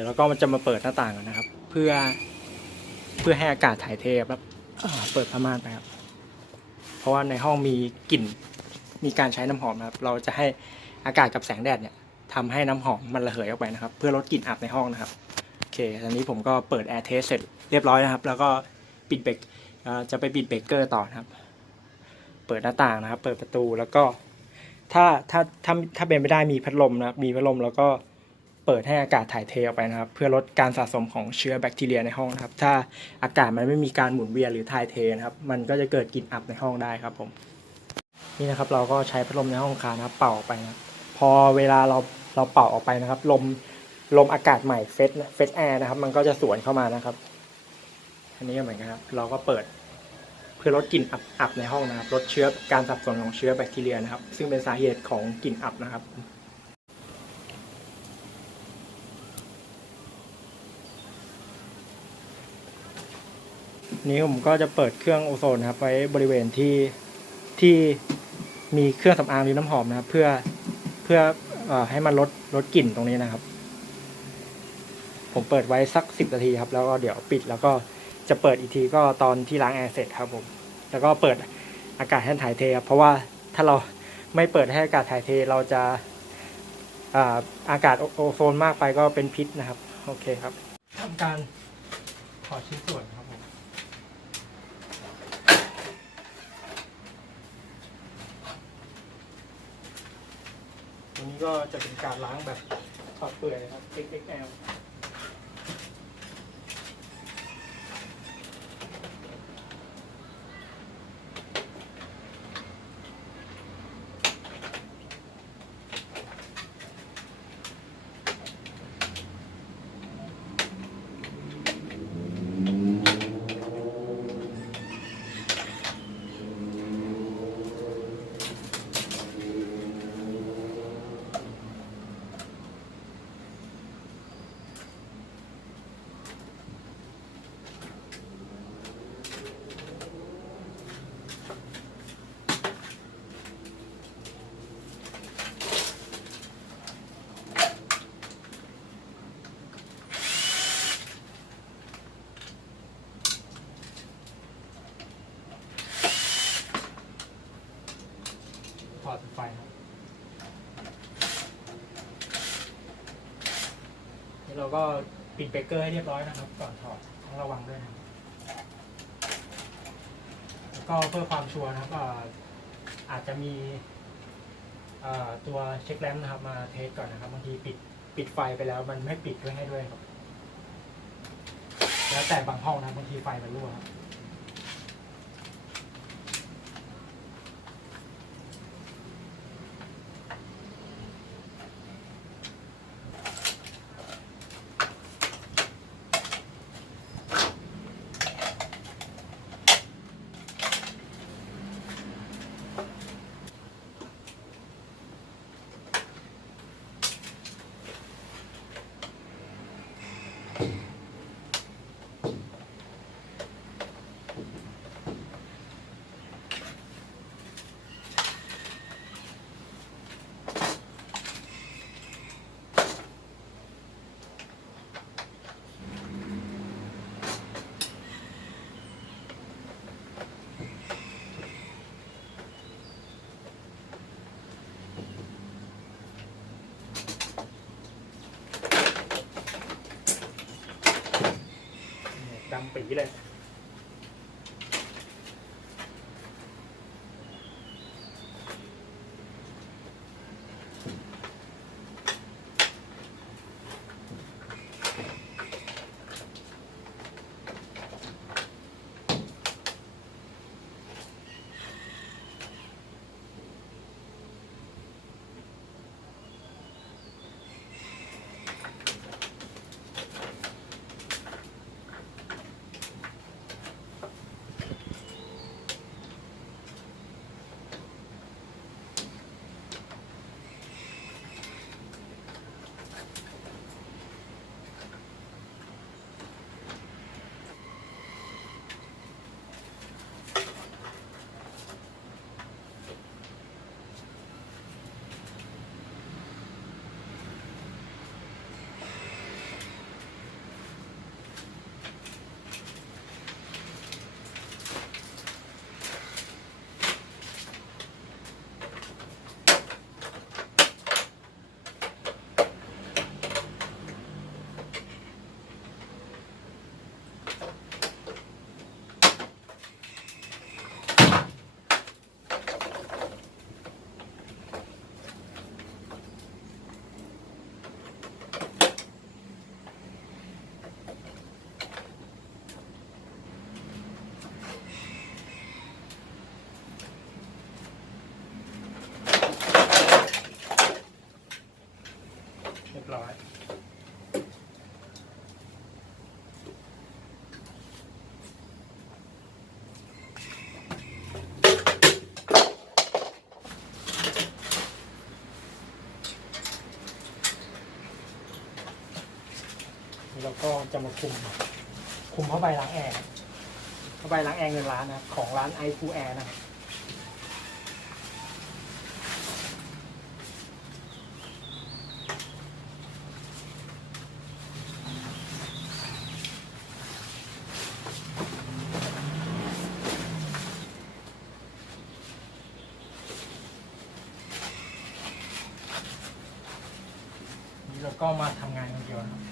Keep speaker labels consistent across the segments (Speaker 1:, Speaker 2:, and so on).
Speaker 1: ดี๋ยวเราก็มันจะมาเปิดหน้าต่างกันนะครับ เพื่อเพื่อให้อากาศถ่ายเทครับเปิดผ้าม่านไปครับ เพราะว่าในห้องมีกลิ่นมีการใช้น้ำหอมนะครับ เราจะให้อากาศกับแสงแดดเนี่ยทำให้น้ำหอมมันระเหยออกไปนะครับ เพื่อลดกลิ่นอับในห้องนะครับโอเคตอนนี้ผมก็เปิดแอร์เทสเสร็จเรียบร้อยนะครับ แล้วก็ปิดเบรกจะไปปิดเบรกเกอร์ต่อนะครับ เปิดหน้าต่างนะครับ เปิดประตูแล้วก็ถ้าถ้าถ้าถ้าเป็นไม่ได้มีพัดลมนะครับมีพัดลมแล้วก็ เปิดให้อากาศถ่ายเทออกไปนะครับ เพื่อลดการสะสมของเชื้อแบคทีเรียในห้องนะครับ ถ้าอากาศมันไม่มีการหมุนเวียนหรือถ่ายเทนะครับ มันก็จะเกิดกลิ่นอับในห้องได้ครับผมนี่นะครับเราก็ใช้พัดลมในห้องคานะครับ เป่าออกไปนะพอเวลาเราเราเป่าออกไปนะครับ ลมลมอากาศใหม่เฟสเฟสแอร์นะครับ มันก็จะสวนเข้ามานะครับอันนี้ก็เหมือนกันครับ เราก็เปิดเพื่อลดกลิ่นอับอับในห้องนะครับ ลดเชื้อการสับสนของเชื้อแบคทีเรียนะครับ ซึ่งเป็นสาเหตุของกลิ่นอับนะครับ นี้ผมก็จะเปิดเครื่องโอโซนครับไว้บริเวณที่ที่มีเครื่องสำอางหรือน้ำหอมนะครับ เพื่อเพื่ออให้มันลดลดกลิ่นตรงนี้นะครับ ผมเปิดไว้สักสิบนาทีครับ แล้วก็เดี๋ยวปิดแล้วก็จะเปิดอีกทีก็ตอนที่ล้างแอร์เสร็จครับผมแล้วก็เปิดอากาศให้ถ่ายเทครับเพราะว่าถ้าเราไม่เปิดให้อากาศถ่ายเทเราจะอาอากาศโอโอโซนมากไปก็เป็นพิษนะครับ โอเคครับทำการถอดชิ้นส่วนครับผม ตัวนี้ ก็จะเป็นการล้างแบบถอดเปลือยนะครับ XXL ถอดไฟครับ ก็ปิดเบรกเกอร์ให้เรียบร้อยนะครับ ก่อนถอดต้องระวังด้วยนะแล้วก็เพื่อความชัวร์นะครับอาจจะมีตัวเช็คแลมป์นะครับ มาเทสก่อนนะครับบางทีปิดปิดไฟไปแล้ว มันไม่ปิดด้วยให้ด้วยครับ แล้วแต่บางห้องนะบางทีไฟมันรั่วครับ มาคุม คุมผ้าใบล้างแอร์ผ้าใบล้างแอร์เงินล้านนะของร้านไอฟูแอร์นะครับ นี่เราก็มาทำงานกันเดียวนะครับ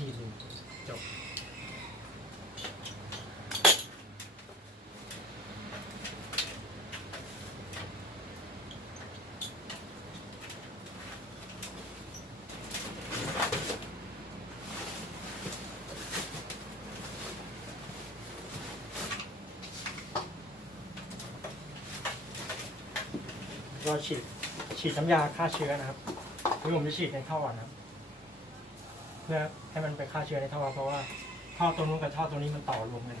Speaker 1: นี่ดูจบก็ฉีดฉีดน้ำยาฆ่าเชื้อนะครับคือผมจะฉีดในท่อนะครับเพื่อ ให้มันไปฆ่าเชื้อในท่อเพราะว่าท่อตัวนู้นกับท่อตัวนี้มันต่อรวมกัน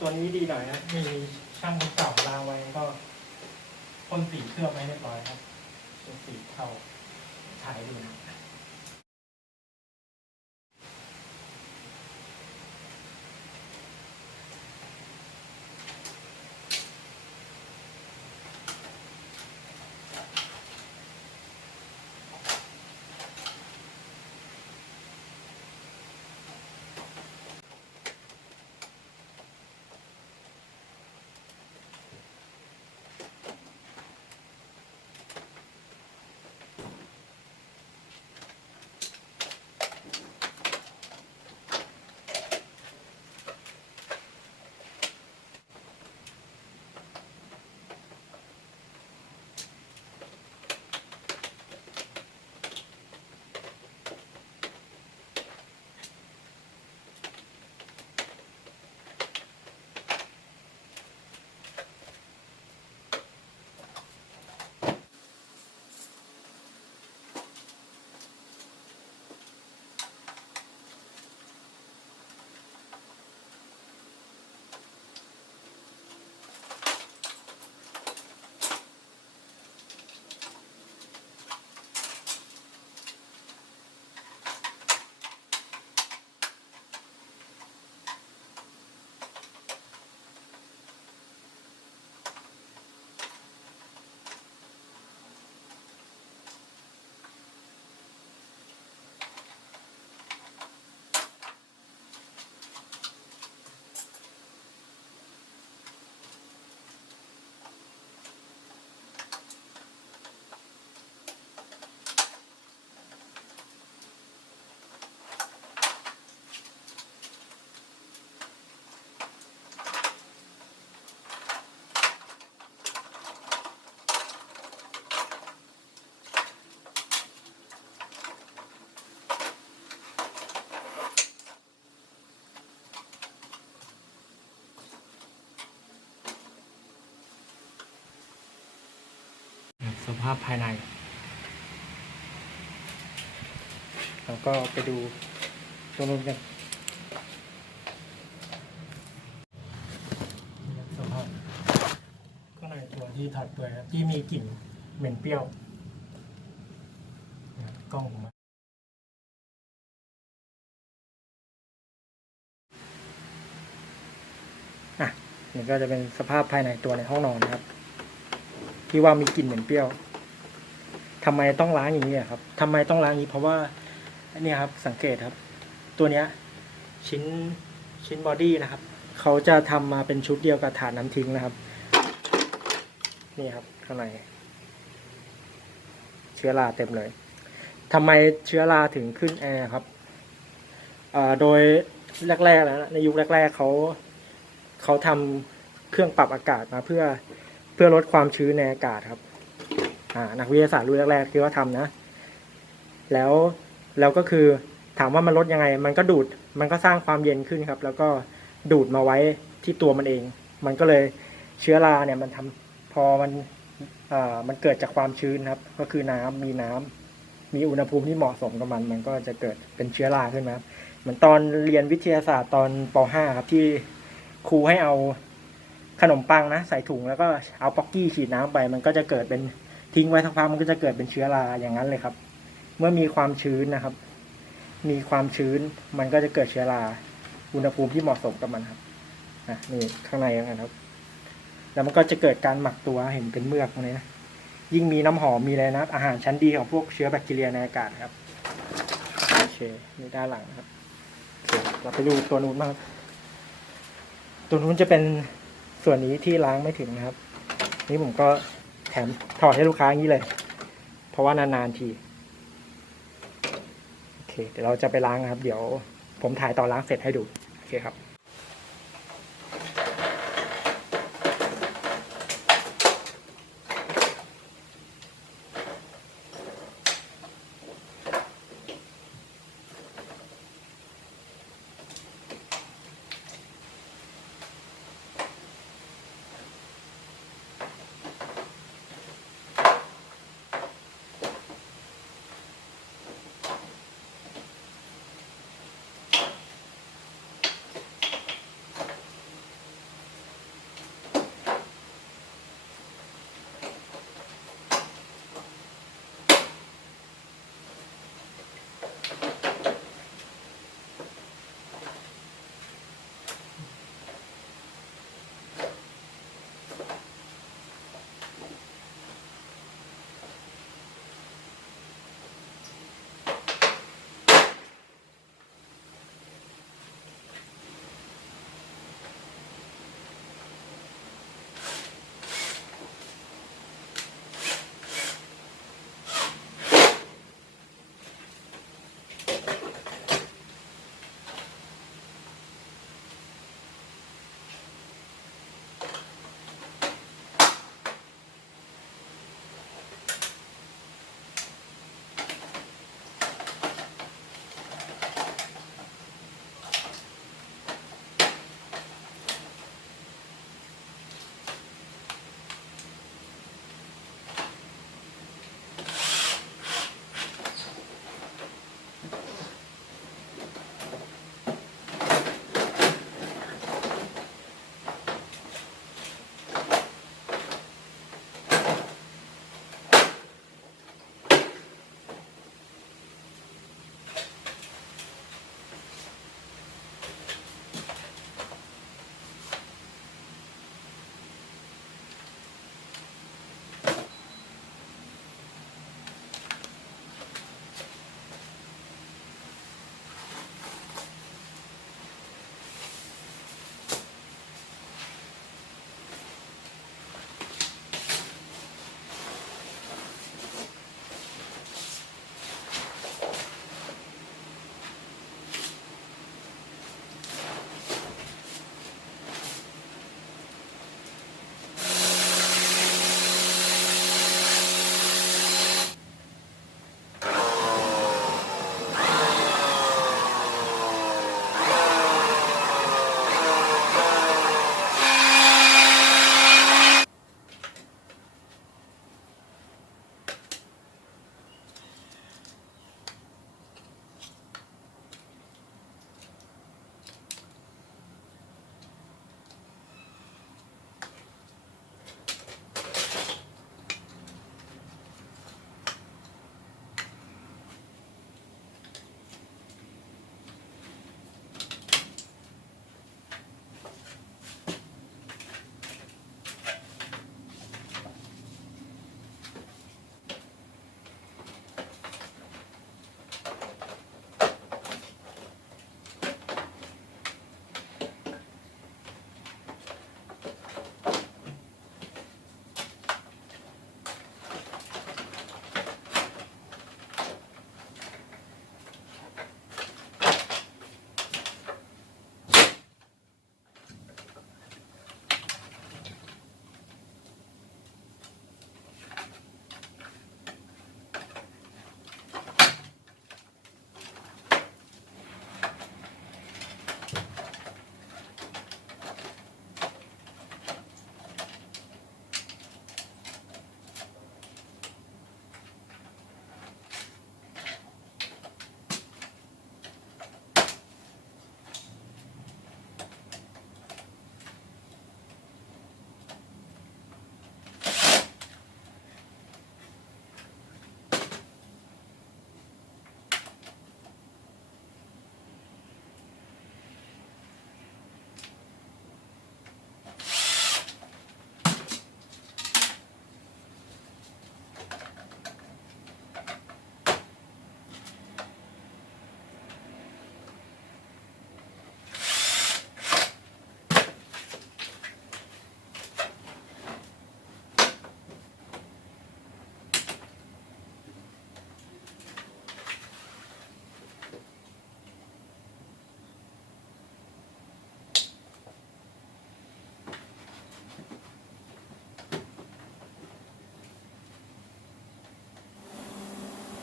Speaker 1: ตัวนี้ดีหน่อยนะมีช่างเก่าลางไว้ก็พ่นสีเคลือบไว้เรียบร้อยครับเป็นสีเทาถ่ายดูนะ ภาพภายใน แล้วก็ไปดูตัวนู้นกันสภาพข้างในตัวที่ถัดเปื่อยที่มีกลิ่นเหม็นเปรี้ยวกล้องผมอะอะนี่ก็จะเป็นสภาพภายในตัวในห้องนอนนะครับ ที่ว่ามีกลิ่นเหม็นเปรี้ยว ทำไมต้องล้างอย่างนี้ครับทำไมต้องล้างนี้เพราะว่าเนี่ยครับสังเกตครับ ตัวเนี้ยชิ้นชิ้นบอดี้นะครับเขาจะทำมาเป็นชุดเดียวกับถาดน้ำทิ้งนะครับ นี่ครับข้างในเชื้อราเต็มเลยทำไมเชื้อราถึงขึ้นแอร์ครับโดยแรกๆแล้วนะในยุคแรก ๆเขาเขาทำเครื่องปรับอากาศมาเพื่อเพื่อลดความชื้นในอากาศครับ นักวิทยาศาสตร์รุ่นแรกๆที่ว่าทำนะ แล้วแล้วก็คือถามว่ามันลดยังไง มันก็ดูดมันก็สร้างความเย็นขึ้นครับ แล้วก็ดูดมาไว้ที่ตัวมันเอง มันก็เลยเชื้อราเนี่ยมันทำพอมันอ่ามันเกิดจากความชื้นครับ ก็คือน้ำมีน้ำมีอุณหภูมิที่เหมาะสมกับมัน มันก็จะเกิดเป็นเชื้อราขึ้นมาครับเหมือนตอนเรียนวิทยาศาสตร์ตอนป .5 ครับที่ครูให้เอาขนมปังนะ ใส่ถุงแล้วก็เอาป๊อกกี้ฉีดน้ำไป มันก็จะเกิดเป็น ทิ้งไว้สักพักมันก็จะเกิดเป็นเชื้อราอย่างนั้นเลยครับ เมื่อมีความชื้นนะครับ มีความชื้นมันก็จะเกิดเชื้อราอุณหภูมิที่เหมาะสมกับมันครับอะนี่ข้างในนะครับ แล้วมันก็จะเกิดการหมักตัวเห็นเป็นเมือกตรงนี้นะยิ่งมีน้ำหอมมีอะไรนะอาหารชั้นดีของพวกเชื้อแบคทีเรียในอากาศครับโอเคนี่ด้านหลังนะครับเราไปดูตัวนู้นบ้างตัวนู้นจะเป็นส่วนนี้ที่ล้างไม่ถึงนะครับ นี่ผมก็ แถมถอดให้ลูกค้าอย่างนี้เลย เพราะว่านานๆที โอเค เดี๋ยวเราจะไปล้างนะครับ เดี๋ยวผมถ่ายตอนล้างเสร็จให้ดู โอเคครับ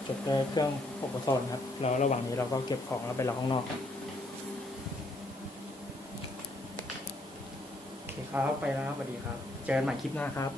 Speaker 1: ด้วยเครื่องอบโซนครับ แล้วระหว่างนี้เราก็เก็บของแล้วไปรอข้างนอก โอเคครับ ไปแล้วครับสวัสดีครับ เจอกันใหม่คลิปหน้าครับ